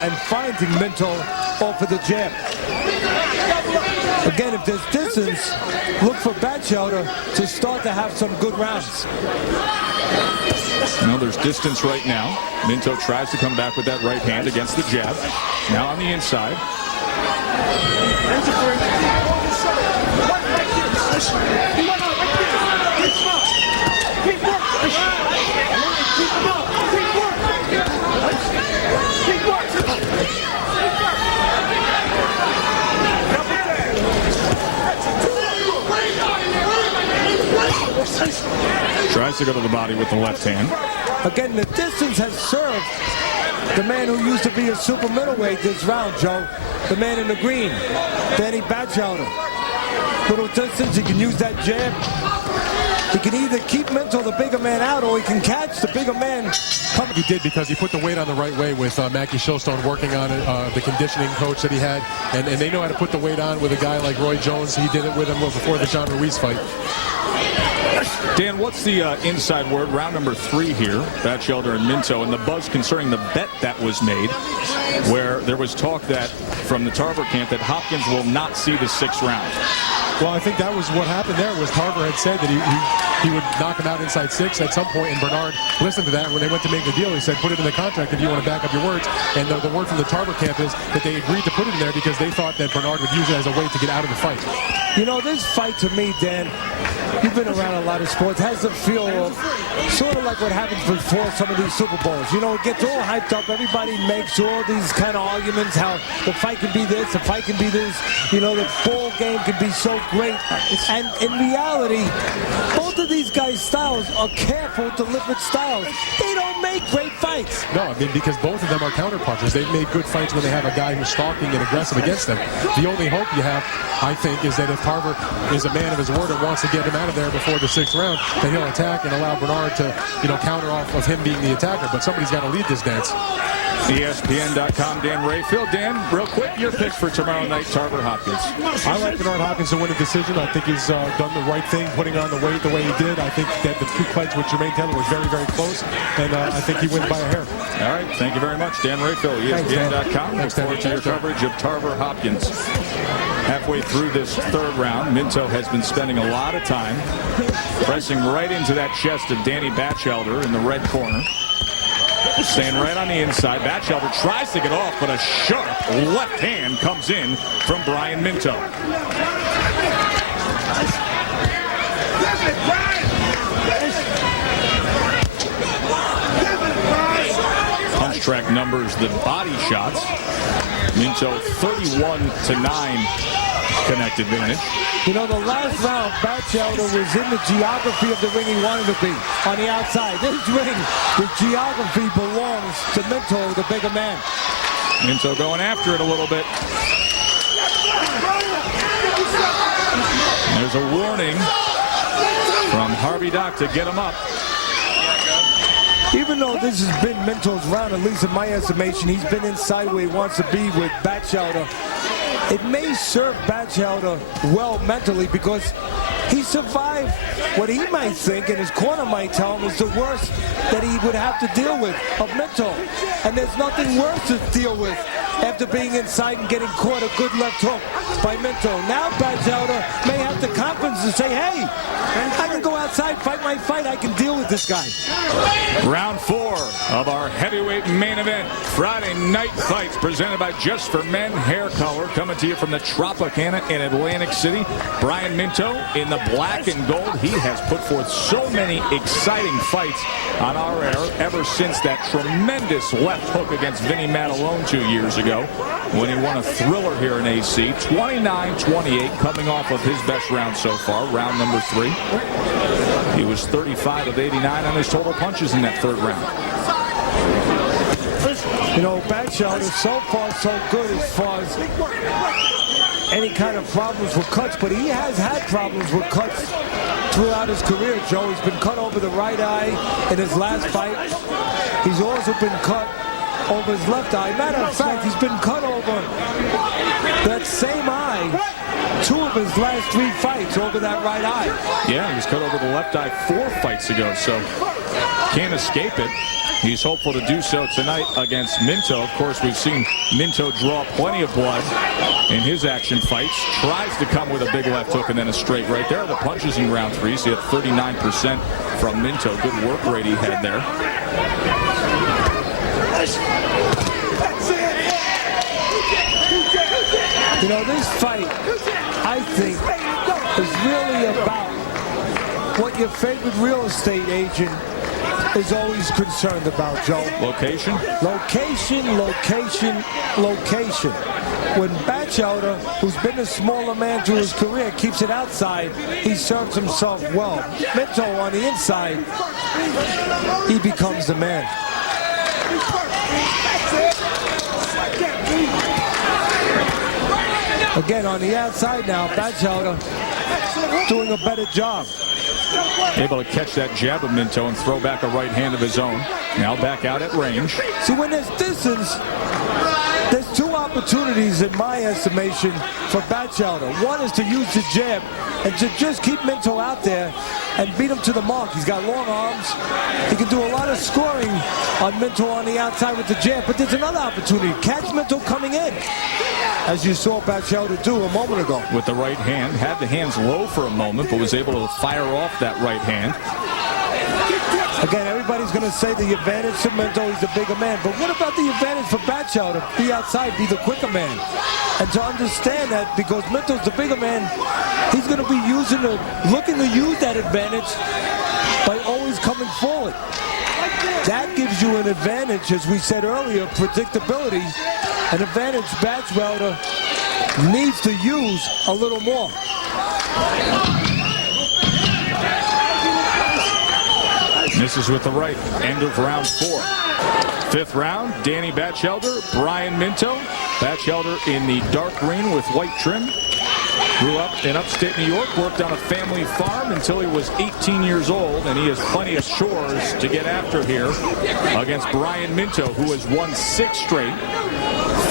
and finding Minto off of the jab. Again, if there's distance, look for Batchelder to start to have some good rounds. No, there's distance right now. Minto tries to come back with that right hand against the jab. Now on the inside. Tries to go to the body with the left hand. Again, the distance has served the man who used to be a super middleweight this round, Joe. The man in the green, Danny Batchelder. Little distance, he can use that jab. He can either keep Minto, the bigger man, out, or he can catch the bigger man. He did, because he put the weight on the right way with Mackie Showstone working on it, the conditioning coach that he had. And they know how to put the weight on with a guy like Roy Jones. He did it with him before the John Ruiz fight. Dan, what's the inside word? Round number 3 here, Batchelder and Minto, and the buzz concerning the bet that was made, where there was talk that from the Tarver camp that Hopkins will not see the 6th round. Well, I think that was what happened there. Was Tarver had said that he would knock him out inside 6 at some point, and Bernard listened to that. When they went to make the deal, he said, put it in the contract if you want to back up your words. And the word from the Tarver camp is that they agreed to put it in there because they thought that Bernard would use it as a way to get out of the fight. You know, this fight to me, Dan, you've been around a lot of sports, has the feel of sort of like what happens before some of these Super Bowls. You know, it gets all hyped up. Everybody makes all these kind of arguments, how the fight can be this, the fight can be this. You know, the ball game can be so great. And in reality, both of these guys' styles are careful, deliberate styles. They don't make great fights. No, I mean, because both of them are counterpunchers. They've made good fights when they have a guy who's stalking and aggressive against them. The only hope you have, I think, is that if Tarver is a man of his word and wants to get him out of there before the 6th round, then he'll attack and allow Bernard to, counter off of him being the attacker. But somebody's got to lead this dance. ESPN.com, Dan Rayfield. Dan, real quick, your pick for tomorrow night, Tarver Hopkins. I like Bernard Hopkins to win a decision. I think he's done the right thing, putting on the weight the way he did. I think that the 2 fights with Jermaine Taylor was very, very close, and I think he wins by a hair. All right, thank you very much, Dan Rayfield, ESPN.com. Look forward to your coverage of Tarver Hopkins. Halfway through this 3rd round, Minto has been spending a lot of time pressing right into that chest of Danny Batchelder in the red corner. Staying right on the inside. Batchelder tries to get off, but a sharp left hand comes in from Brian Minto. Punch track numbers the body shots. Minto 31-9 connected advantage. You know, the last round, Batchelder was in the geography of the ring he wanted to be, on the outside. This ring, the geography belongs to Minto, the bigger man. Minto going after it a little bit. There's a warning from Harvey Dock to get him up. Even though this has been Minto's round, at least in my estimation, he's been inside where he wants to be with Batchelder. It may serve Batchelder well mentally, because he survived what he might think and his corner might tell him is the worst that he would have to deal with of Minto. And there's nothing worse to deal with after being inside and getting caught a good left hook by Minto. Now Batchelder may have the confidence to say, hey, I can go outside, fight my fight, I can deal with this guy. Round 4 of our heavyweight main event. Friday night fights presented by Just for Men Hair Color, coming to you from the Tropicana in Atlantic City. Brian Minto in the black and gold. He has put forth so many exciting fights on our air ever since that tremendous left hook against Vinny Matalone 2 years ago when he won a thriller here in AC. 29-28, coming off of his best round so far, round number 3. He was 35 of 89 on his total punches in that 3rd round. You know, Batchelder so far so good as far as any kind of problems with cuts, but he has had problems with cuts throughout his career, Joe. He's been cut over the right eye in his last fight. He's also been cut over his left eye. Matter of fact, he's been cut over that same eye 2 of his last 3 fights over that right eye. Yeah, he was cut over the left eye 4 fights ago, so can't escape it. He's hopeful to do so tonight against Minto. Of course, we've seen Minto draw plenty of blood in his action fights. Tries to come with a big left hook and then a straight right. There are the punches in round 3. So you have 39% from Minto. Good work rate he had there. You know, this fight, I think, is really about what your favorite real estate agent is always concerned about, Joe. Location? Location, location, location. When Batchelder, who's been a smaller man through his career, keeps it outside, he serves himself well. Minto on the inside, he becomes the man. Again, on the outside now, Batchelder doing a better job. Able to catch that jab of Minto and throw back a right hand of his own. Now back out at range. See, when there's distance, there's 2 opportunities in my estimation for Batchelder. One is to use the jab and to just keep Minto out there and beat him to the mark. He's got long arms. He can do a lot of scoring on Minto on the outside with the jab. But there's another opportunity. Catch Minto coming in, as you saw Batchelder do a moment ago. With the right hand. Had the hands low for a moment, but was able to fire off that right hand. Again, everybody's going to say the advantage to Minto, he's the bigger man. But what about the advantage for Batchelder? Be outside, be the quicker man. And to understand that, because Minto's the bigger man, he's going to be looking to use that advantage by always coming forward. That gives you an advantage, as we said earlier, predictability. An advantage Batchelder needs to use a little more. Misses with the right. End of round 4. 5th round, Danny Batchelder, Brian Minto. Batchelder in the dark green with white trim. Grew up in upstate New York, worked on a family farm until he was 18 years old, and he has plenty of chores to get after here against Brian Minto, who has won 6 straight.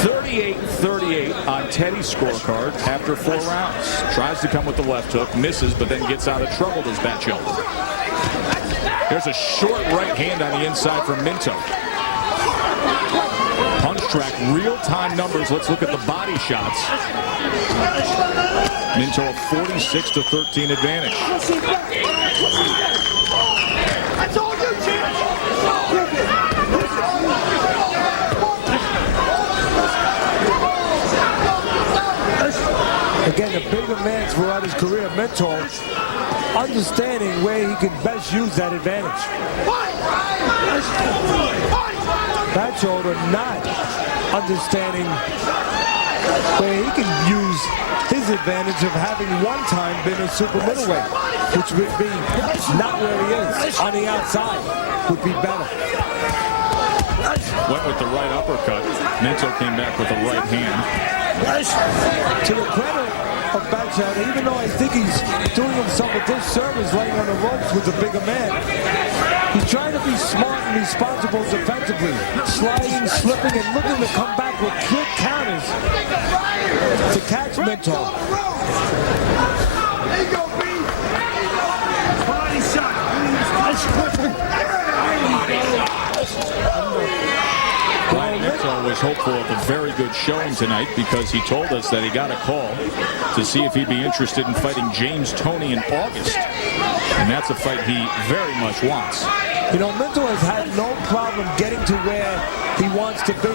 38-38 on Teddy's scorecard after 4 rounds. Tries to come with the left hook, misses, but then gets out of trouble, does Batchelder. There's a short right hand on the inside from Minto. Punch track, real-time numbers. Let's look at the body shots. Minto a 46-13 advantage. Again, the bigger man throughout his career, Minto, understanding where he can best use that advantage. Batchelder not understanding where he can use his advantage of having one time been a super middleweight, which would be not where he is. On the outside would be better. Went with the right uppercut. Minto came back with the right hand. To the credit of Batchelder, even though I think he's doing himself a disservice laying on the ropes with the bigger man, he's trying to be smart and responsible defensively, sliding, slipping, and looking to come back with quick counters to catch Minto. Was hopeful of a very good showing tonight because he told us that he got a call to see if he'd be interested in fighting James Toney in August, and that's a fight he very much wants. You know, Minto has had no problem getting to where he wants to be.